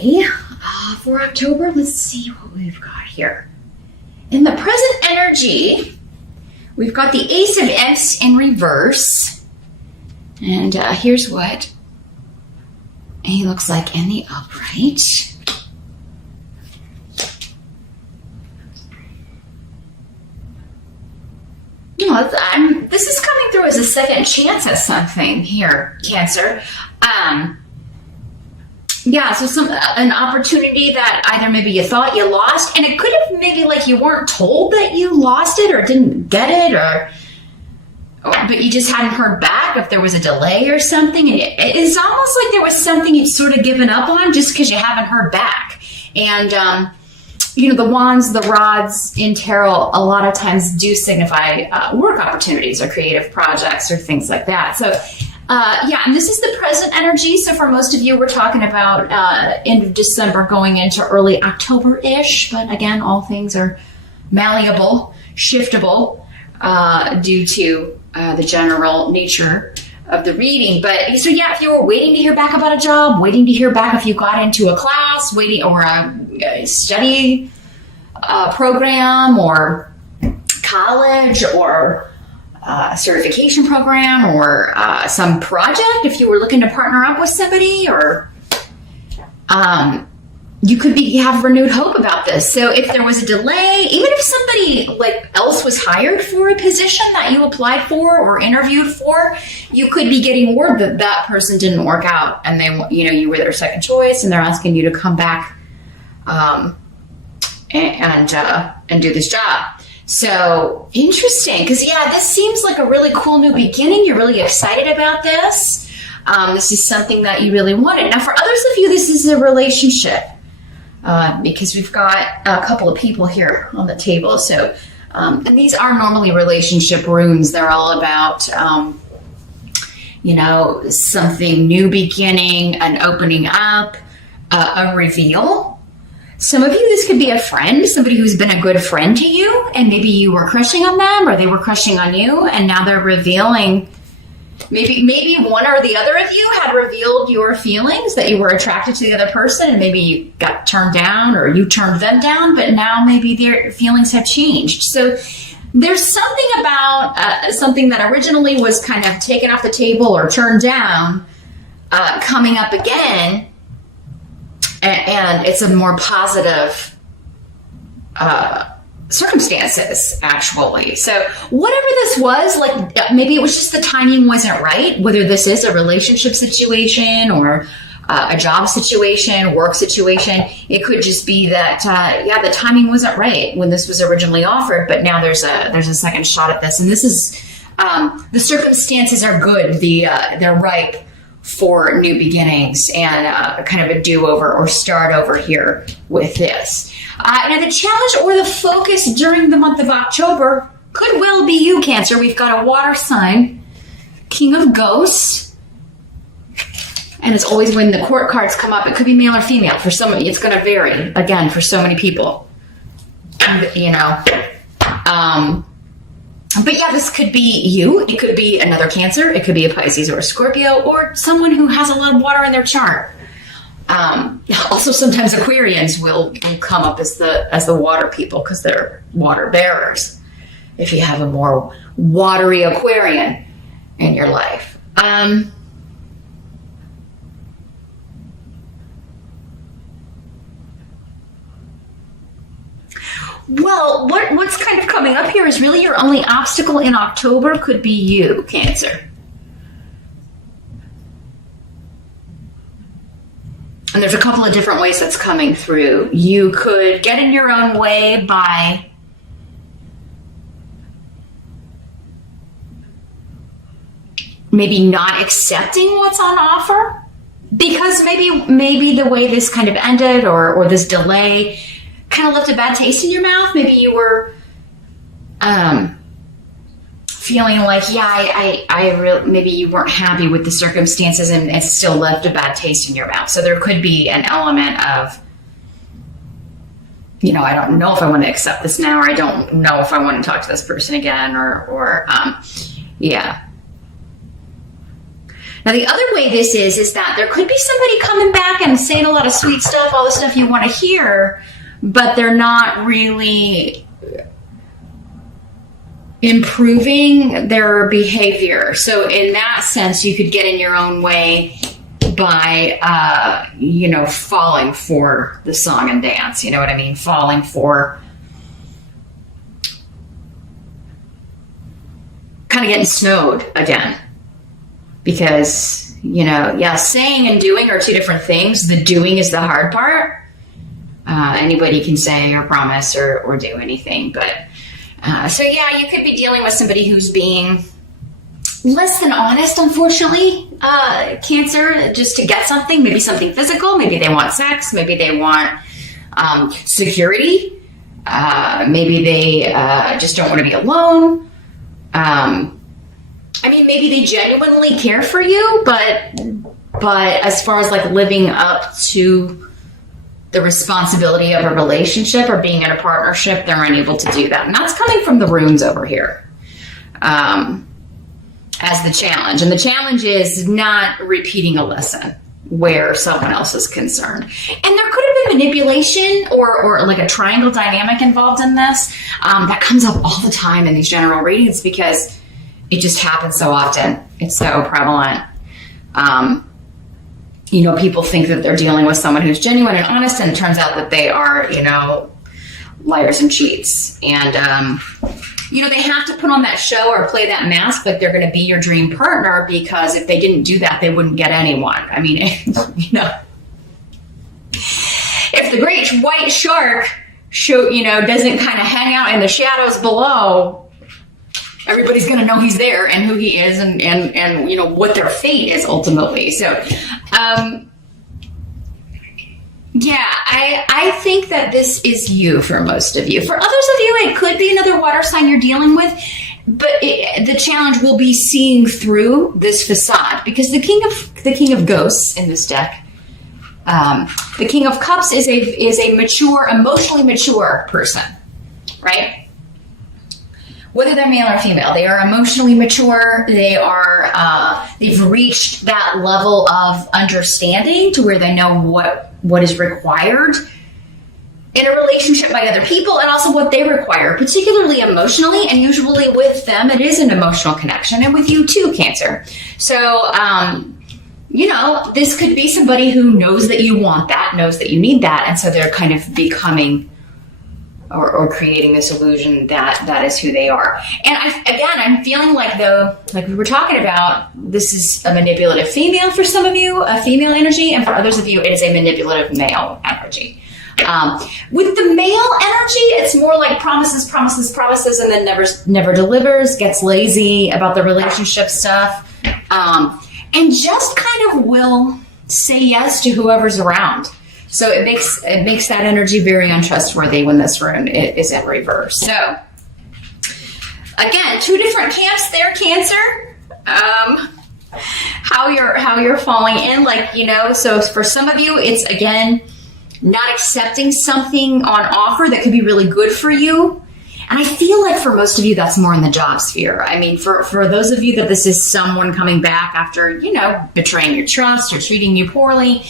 Okay, for October, let's see what we've got here. In the present energy, we've got the Ace of Wands in reverse. And here's what he looks like in the upright. This is coming through as a second chance at something here, Cancer. Yeah, so an opportunity that either maybe you thought you lost, and it could have maybe like you weren't told that you lost it or didn't get it, but you just hadn't heard back if there was a delay or something. It's almost like there was something you'd sort of given up on just because you haven't heard back. And the wands, the rods in tarot a lot of times do signify work opportunities or creative projects or things like that. So and this is the present energy. So for most of you, we're talking about end of December going into early October-ish. But again, all things are malleable, shiftable due to the general nature of the reading. But so yeah, if you were waiting to hear back about a job, waiting to hear back if you got into a class, or a study program or college or certification program or some project, if you were looking to partner up with somebody, or you could have renewed hope about this. So if there was a delay, even if somebody else was hired for a position that you applied for or interviewed for, you could be getting word that that person didn't work out and you were their second choice and they're asking you to come back and do this job. So interesting, because this seems like a really cool new beginning. You're really excited about this. This is something that you really wanted. Now, for others of you, this is a relationship because we've got a couple of people here on the table. So, and these are normally relationship runes. They're all about, something new beginning, an opening up, a reveal. Some of you, this could be a friend, somebody who's been a good friend to you, and maybe you were crushing on them or they were crushing on you, and now they're revealing. Maybe one or the other of you had revealed your feelings, that you were attracted to the other person, and maybe you got turned down or you turned them down, but now maybe their feelings have changed. So there's something about something that originally was kind of taken off the table or turned down coming up again. And it's a more positive circumstances, actually. So whatever this was, maybe it was just the timing wasn't right, whether this is a relationship situation or a job situation, work situation. It could just be that, the timing wasn't right when this was originally offered, but now there's a second shot at this. And this is, the circumstances are good. They're ripe for new beginnings and kind of a do-over or start over here with this. Now the challenge or the focus during the month of October could well be you, Cancer. We've got a water sign, King of Ghosts. And it's always when the court cards come up, it could be male or female. For somebody, it's going to vary, again, for so many people. But this could be you. It could be another Cancer. It could be a Pisces or a Scorpio or someone who has a lot of water in their chart. Also, sometimes Aquarians will come up as the water people because they're water bearers. If you have a more watery Aquarian in your life. Well, what's kind of coming up here is really your only obstacle in October could be you, Cancer. And there's a couple of different ways that's coming through. You could get in your own way by maybe not accepting what's on offer, because maybe the way this kind of ended or this delay kind of left a bad taste in your mouth. Maybe you were feeling like, maybe you weren't happy with the circumstances and it still left a bad taste in your mouth. So there could be an element of, I don't know if I want to accept this now, or I don't know if I want to talk to this person again, Now, the other way this is that there could be somebody coming back and saying a lot of sweet stuff, all the stuff you want to hear, but they're not really improving their behavior. So in that sense, you could get in your own way by, falling for the song and dance. You know what I mean? Falling for kind of getting snowed again. Because, saying and doing are two different things. The doing is the hard part. Anybody can say or promise or do anything. But, you could be dealing with somebody who's being less than honest, unfortunately, Cancer, just to get something, maybe something physical. Maybe they want sex. Maybe they want security. Maybe they just don't want to be alone. Maybe they genuinely care for you, but as far as like living up to the responsibility of a relationship or being in a partnership, they're unable to do that. And that's coming from the runes over here as the challenge. And the challenge is not repeating a lesson where someone else is concerned. And there could have been manipulation or like a triangle dynamic involved in this. That comes up all the time in these general readings because it just happens so often. It's so prevalent. People think that they're dealing with someone who's genuine and honest, and it turns out that they are, liars and cheats. And, they have to put on that show or play that mask like they're going to be your dream partner, because if they didn't do that, they wouldn't get anyone. If the great white shark doesn't kind of hang out in the shadows below, everybody's going to know he's there and who he is and what their fate is ultimately. So, I think that this is you for most of you. For others of you, it could be another water sign you're dealing with, but the challenge will be seeing through this facade, because the king of ghosts in this deck, the King of Cups is a mature, emotionally mature person, right? Whether they're male or female, they are emotionally mature. They are, they've reached that level of understanding to where they know what is required in a relationship by other people, and also what they require, particularly emotionally. And usually with them, it is an emotional connection, and with you too, Cancer. So, this could be somebody who knows that you want that, knows that you need that, and so they're kind of becoming or creating this illusion that is who they are. And I'm feeling like, though, like we were talking about, this is a manipulative female for some of you, a female energy, and for others of you, it is a manipulative male energy. With the male energy, it's more like promises, and then never delivers, gets lazy about the relationship stuff, and just kind of will say yes to whoever's around. So it makes that energy very untrustworthy when this rune is in reverse. So again, two different camps there, Cancer. How you're falling in, so for some of you, it's again not accepting something on offer that could be really good for you. And I feel like for most of you, that's more in the job sphere. For those of you that this is someone coming back after, betraying your trust or treating you poorly,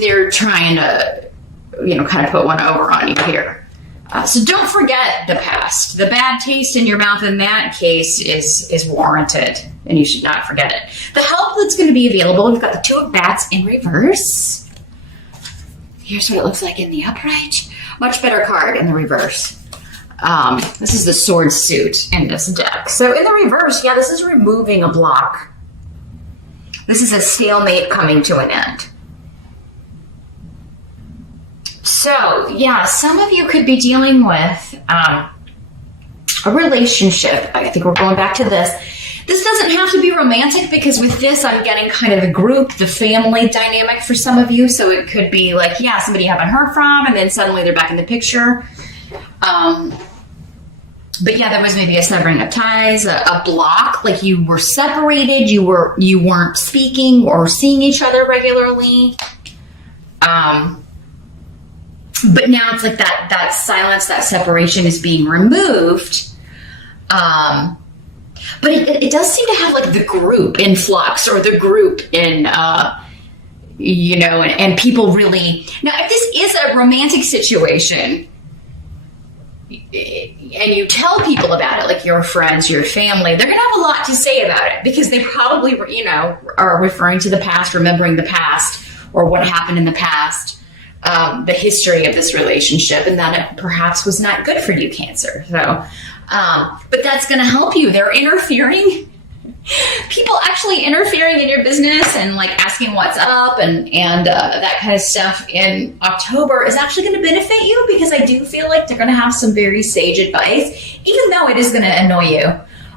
they're trying to, kind of put one over on you here. So don't forget the past. The bad taste in your mouth in that case is warranted, and you should not forget it. The help that's going to be available, we've got the Two of Bats in reverse. Here's what it looks like in the upright. Much better card in the reverse. This is the Sword Suit in this deck. So in the reverse, this is removing a block. This is a stalemate coming to an end. So, some of you could be dealing with a relationship. I think we're going back to this. This doesn't have to be romantic, because with this, I'm getting kind of the group, the family dynamic for some of you. So it could be like, somebody you haven't heard from, and then suddenly they're back in the picture. But there was maybe a severing of ties, a block, like you were separated, you weren't speaking or seeing each other regularly. But now it's like that silence, that separation is being removed. But it does seem to have like the group in flux, or the group in, and people really. Now, if this is a romantic situation, and you tell people about it, like your friends, your family, they're going to have a lot to say about it, because they probably, are referring to the past, remembering the past, or what happened in the past, the history of this relationship, and that it perhaps was not good for you, Cancer. So, but that's going to help you. They're interfering. People actually interfering in your business and like asking what's up and that kind of stuff in October is actually going to benefit you, because I do feel like they're going to have some very sage advice, even though it is going to annoy you.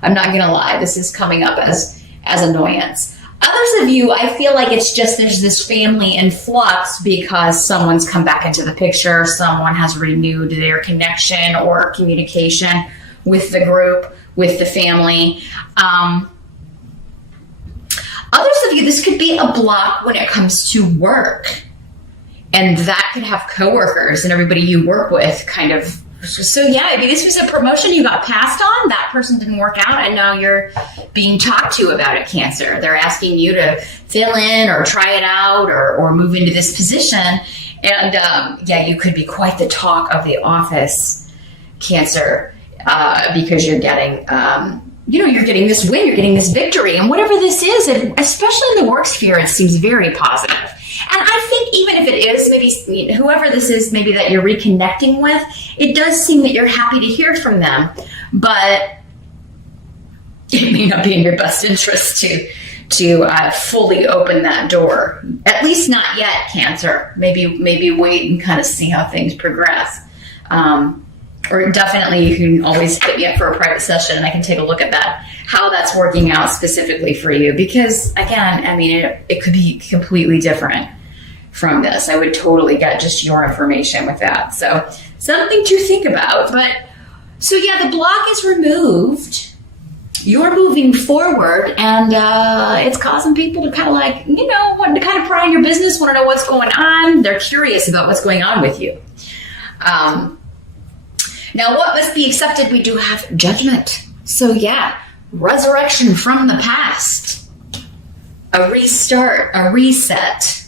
I'm not going to lie. This is coming up as annoyance. Others of you, I feel like it's just there's this family in flux because someone's come back into the picture. Someone has renewed their connection or communication with the group, with the family. Others of you, this could be a block when it comes to work. And that could have coworkers and everybody you work with kind of. So yeah, maybe this was a promotion you got passed on. That person didn't work out, and now you're being talked to about it, Cancer. They're asking you to fill in or try it out or move into this position. And you could be quite the talk of the office, Cancer, because you're getting... you're getting this win, you're getting this victory, and whatever this is, especially in the work sphere, it seems very positive. And I think even if it is, maybe whoever this is, maybe that you're reconnecting with, it does seem that you're happy to hear from them, but it may not be in your best interest to fully open that door. At least not yet, Cancer. Maybe wait and kind of see how things progress. Or definitely you can always hit me up for a private session and I can take a look at that, how that's working out specifically for you. Because again, it could be completely different from this. I would totally get just your information with that. So something to think about. But so yeah, the block is removed. You're moving forward, and it's causing people to kind of like, want to kind of pry on your business, want to know what's going on. They're curious about what's going on with you. Now, what must be accepted? We do have Judgment. So yeah, resurrection from the past, a restart, a reset.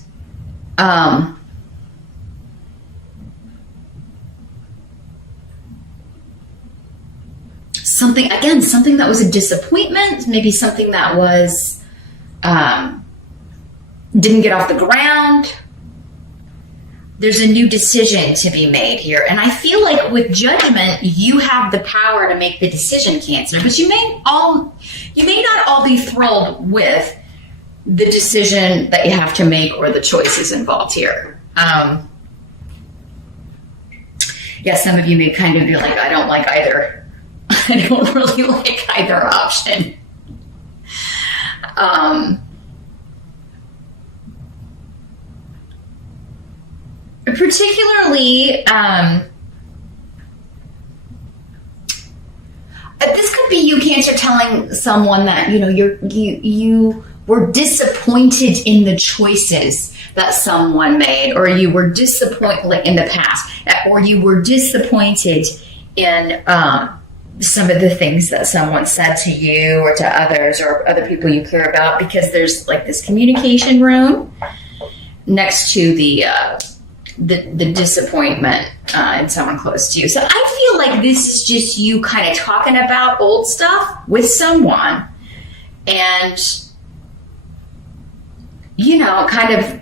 Something that was a disappointment, maybe something that was, didn't get off the ground. There's a new decision to be made here. And I feel like with Judgment, you have the power to make the decision, Cancer. But you may not all be thrilled with the decision that you have to make or the choices involved here. Some of you may kind of be like, I don't like either. I don't really like either option. Particularly, this could be you, Cancer, telling someone that you were disappointed in the choices that someone made, or you were disappointed in the past, or you were disappointed in some of the things that someone said to you or to others or other people you care about, because there's like this communication room next to the disappointment in someone close to you. So I feel like this is just you kind of talking about old stuff with someone and, kind of,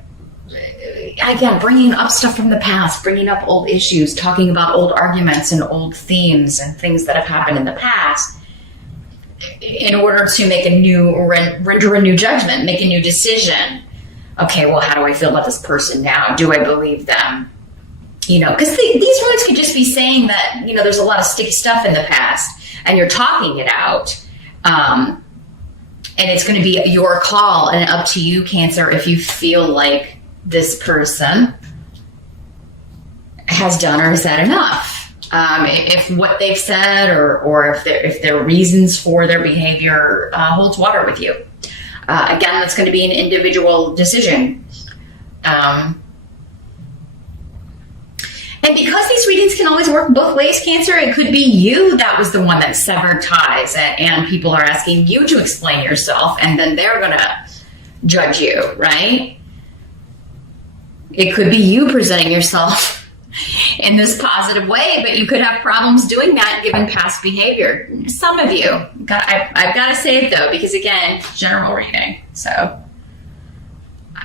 again, bringing up stuff from the past, bringing up old issues, talking about old arguments and old themes and things that have happened in the past in order to make render a new judgment, make a new decision. Okay, well, how do I feel about this person now? Do I believe them? Because these words could just be saying that, there's a lot of sticky stuff in the past and you're talking it out. And it's going to be your call and up to you, Cancer, if you feel like this person has done or said enough. If what they've said or if their reasons for their behavior holds water with you. Again, that's going to be an individual decision. And because these readings can always work both ways, Cancer, it could be you that was the one that severed ties, and people are asking you to explain yourself, and then they're going to judge you, right? It could be you presenting yourself in this positive way, but you could have problems doing that given past behavior. Some of you, I've got to say it though, because again, general reading. So,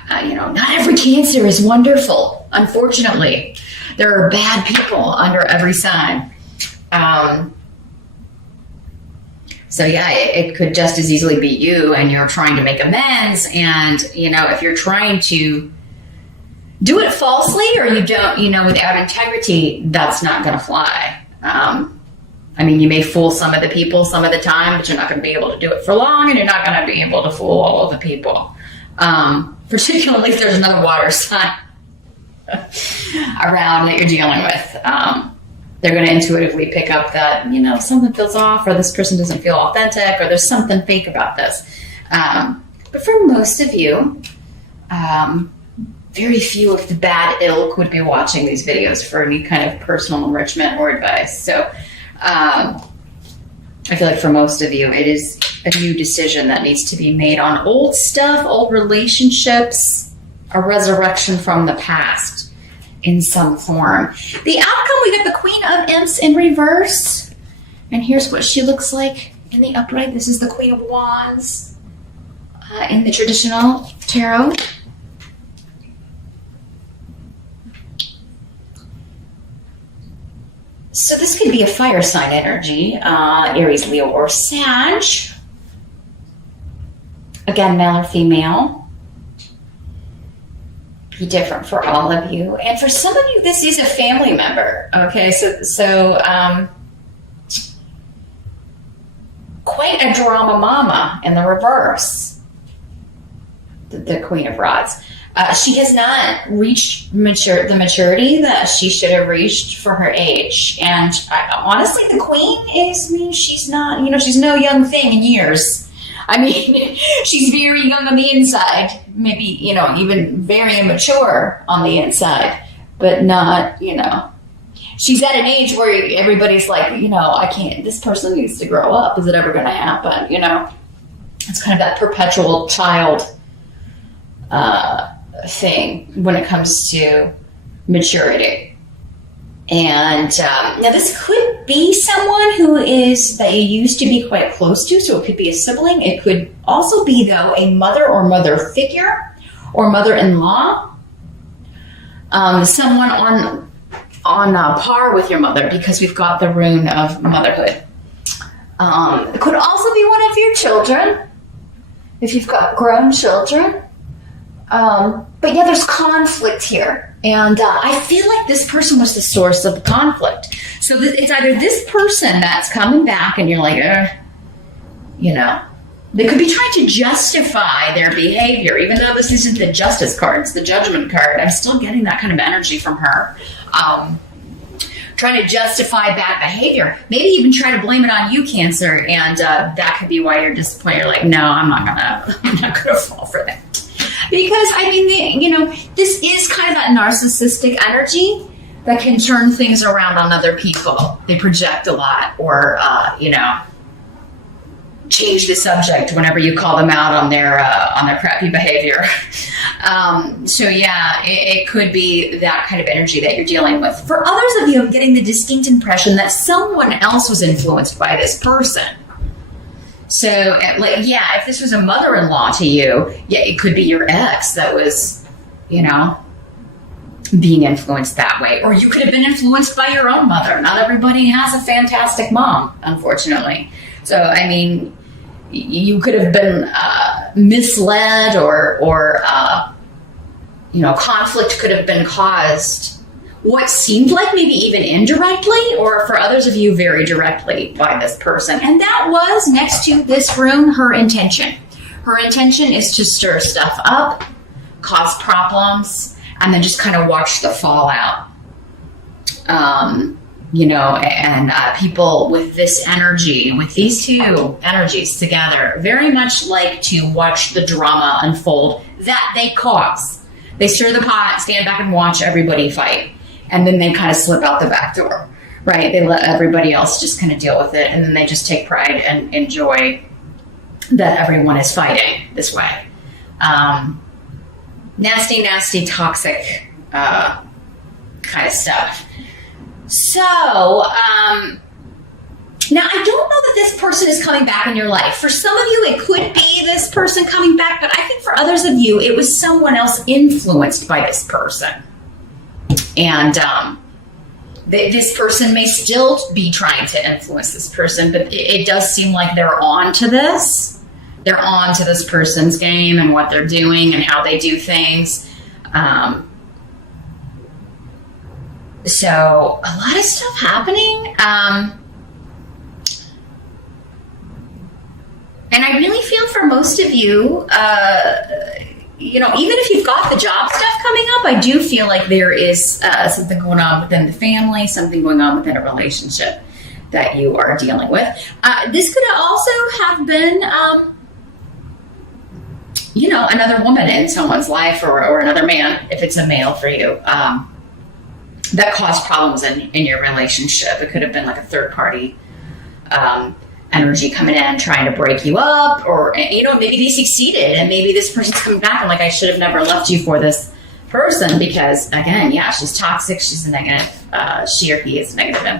not every Cancer is wonderful, unfortunately. There are bad people under every sign. So yeah, it could just as easily be you, and you're trying to make amends. And, if you're trying to do it falsely, or you don't, without integrity, that's not going to fly. You may fool some of the people some of the time, but you're not going to be able to do it for long, and you're not going to be able to fool all of the people. Particularly if there's another water sign around that you're dealing with. They're going to intuitively pick up that, something feels off, or this person doesn't feel authentic, or there's something fake about this. But for most of you, very few of the bad ilk would be watching these videos for any kind of personal enrichment or advice. So I feel like for most of you, it is a new decision that needs to be made on old stuff, old relationships, a resurrection from the past in some form. The outcome, we got the Queen of Imps in reverse. And here's what she looks like in the upright. This is the Queen of Wands in the traditional tarot. So this could be a fire sign energy, Aries, Leo, or Sag. Again, male or female. Be different for all of you. And for some of you, this is a family member. Okay, so quite a drama mama in the reverse. The Queen of Rods. She has not reached the maturity that she should have reached for her age. And honestly, the Queen she's not, she's no young thing in years. She's very young on the inside, maybe, even very immature on the inside, but not, she's at an age where everybody's like, I can't, this person needs to grow up. Is it ever going to happen? It's kind of that perpetual child thing when it comes to maturity. And now this could be someone that you used to be quite close to, so it could be a sibling. It could also be, though, a mother or mother figure or mother-in-law. Someone on par with your mother, because we've got the rune of motherhood. It could also be one of your children, if you've got grown children. But yeah, there's conflict here. And I feel like this person was the source of the conflict. So it's either this person that's coming back and you're like, they could be trying to justify their behavior, even though this isn't the justice card, it's the judgment card. I'm still getting that kind of energy from her. Trying to justify bad behavior. Maybe even try to blame it on you, Cancer. And that could be why you're disappointed. You're like, no, I'm not gonna fall for that. Because, this is kind of that narcissistic energy that can turn things around on other people. They project a lot, or, change the subject whenever you call them out on their crappy behavior. So yeah, it could be that kind of energy that you're dealing with. For others of you, I'm getting the distinct impression that someone else was influenced by this person. So, if this was a mother-in-law to you, it could be your ex that was, being influenced that way. Or you could have been influenced by your own mother. Not everybody has a fantastic mom, unfortunately. So, you could have been misled, or conflict could have been caused what seemed like maybe even indirectly, or for others of you, very directly by this person. And that was, next to this rune, her intention. Her intention is to stir stuff up, cause problems, and then just kind of watch the fallout. People with this energy, with these two energies together, very much like to watch the drama unfold that they cause. They stir the pot, stand back and watch everybody fight. and then they kind of slip out the back door, right? They let everybody else just kind of deal with it, and then they just take pride and enjoy that everyone is fighting this way. Nasty, nasty, toxic kind of stuff. So, now I don't know that this person is coming back in your life. For some of you, it could be this person coming back, but I think for others of you, it was someone else influenced by this person. And this person may still be trying to influence this person, but it does seem like they're on to this. They're on to this person's game and what they're doing and how they do things. So a lot of stuff happening. And I really feel for most of you, you know, even if you've got the job stuff coming up, I do feel like there is something going on within the family, something going on within a relationship that you are dealing with. This could also have been, you know, another woman in someone's life, or another man, if it's a male for you, that caused problems in your relationship. It could have been like a third party energy coming in, trying to break you up, or, you know, maybe they succeeded and maybe this person's coming back and like, I should have never left you for this person because, again, yeah, she's toxic, she's a negative, she or he is a negative